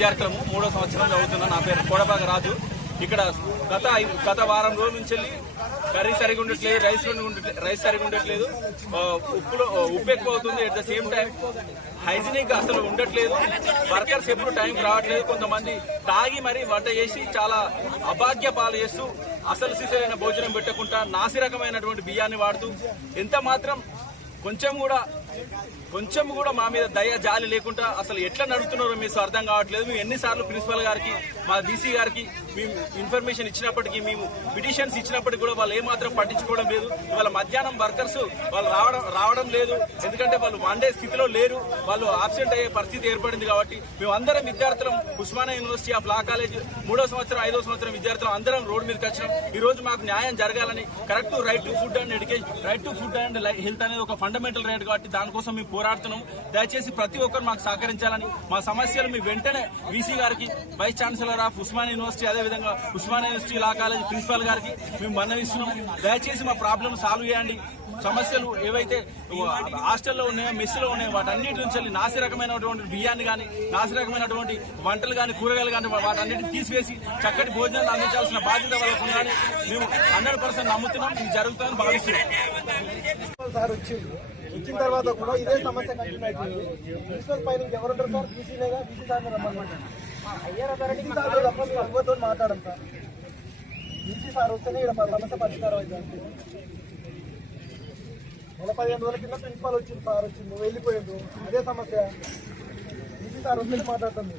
విద్యార్థులము 3వ సంవత్సరం చదువుతున్నా. నా పేరు కోడబాగ రాజు. ఇక్కడ గత వారం రోజుల నుంచి కర్రీ సరిగా ఉండట్లేదు, రైస్ సరిగా ఉండట్లేదు, ఉప్పు ఎక్కువ అవుతుంది. At the same time hygienic అసలు ఉండట్లేదు. వర్కర్స్ ఎప్పుడు టైంకి రావట్లేదు. కొంతమంది తాగి మరీ వంట చేసి చాలా అభాగ్య పాలు చేస్తూ అసలు సిసలైన భోజనం పెట్టకుండా నాసి రకమైనటువంటి బియ్యాన్ని వాడుతూ ఎంత మాత్రం కొంచెం కూడా మా మీద దయ జాలి లేకుండా అసలు ఎట్లా నడుపుతున్నారో మీకు అర్థం కావట్లేదు. మేము ఎన్నిసార్లు ప్రిన్సిపల్ గారికి, మా డీసీ గారికి మేము ఇన్ఫర్మేషన్ ఇచ్చినప్పటికీ, మేము పిటిషన్స్ ఇచ్చినప్పటికీ కూడా వాళ్ళు ఏమాత్రం పట్టించుకోవడం లేదు. ఇవాళ మధ్యాహ్నం వర్కర్స్ వాళ్ళు రావడం లేదు. ఎందుకంటే వాళ్ళు వండే స్థితిలో లేరు. వాళ్ళు ఆబ్సెంట్ అయ్యే పరిస్థితి ఏర్పడింది. కాబట్టి మేము అందరం విద్యార్థులం Osmania university of law college 3వ సంవత్సరం 5వ సంవత్సరం విద్యార్థులు అందరం రోడ్డు మీదకి వచ్చినాం. ఈ రోజు మాకు న్యాయం జరగాలని, correct right to food and education, right to food and health అనేది ఒక ఫండమెంటల్ రైట్. కాబట్టి దానికోసం మేము పోరాడుతున్నాం. దయచేసి ప్రతి ఒక్కరు మాకు సహకరించాలని, మా సమస్యలు మీ వెంటనే వీసీ గారికి, vice chancellor of Osmania university, అదేవిధంగా Osmania university law college principal గారికి మేము మన్నవిస్తున్నాం. దయచేసి మా ప్రాబ్లం సాల్వ్ చేయండి. సమస్యలు ఏవైతే హాస్టల్లో ఉన్నాయో, మెస్సులో ఉన్నాయో వాటన్నిటి నుంచి నాసి రకమైనటువంటి బియ్యాన్ని కానీ, నాసి రకమైనటువంటి వంటలు కానీ, కూరగాయలు కానీ వాటన్నిటిని తీసివేసి చక్కటి భోజనాలు అందించాల్సిన బాధ్యత వాళ్ళకు ఉందని మేము 100% నమ్ముతున్నాం. ఇది జరుగుతుందని భావిస్తున్నాం. వచ్చిన తర్వాత కూడా ఇదే సమస్య కంటిన్యూ అవుతుంది. ప్రిన్సిపల్ పైన ఎవరుంటారు సార్? బీసీలేగా, బీసీ సార్ రమ్మన్నమాట. ఎవరితో మాట్లాడడం సార్? బీసీ సార్ వస్తేనే ఇక్కడ సమస్య పరిష్కారం అవుతుంది. 15 రోజుల కింద ప్రిన్సిపాల్ వచ్చింది, సార్ వచ్చింది, వెళ్ళిపోయిండు. అదే సమస్య. బీసీ సార్ వస్తే మాట్లాడుతుంది.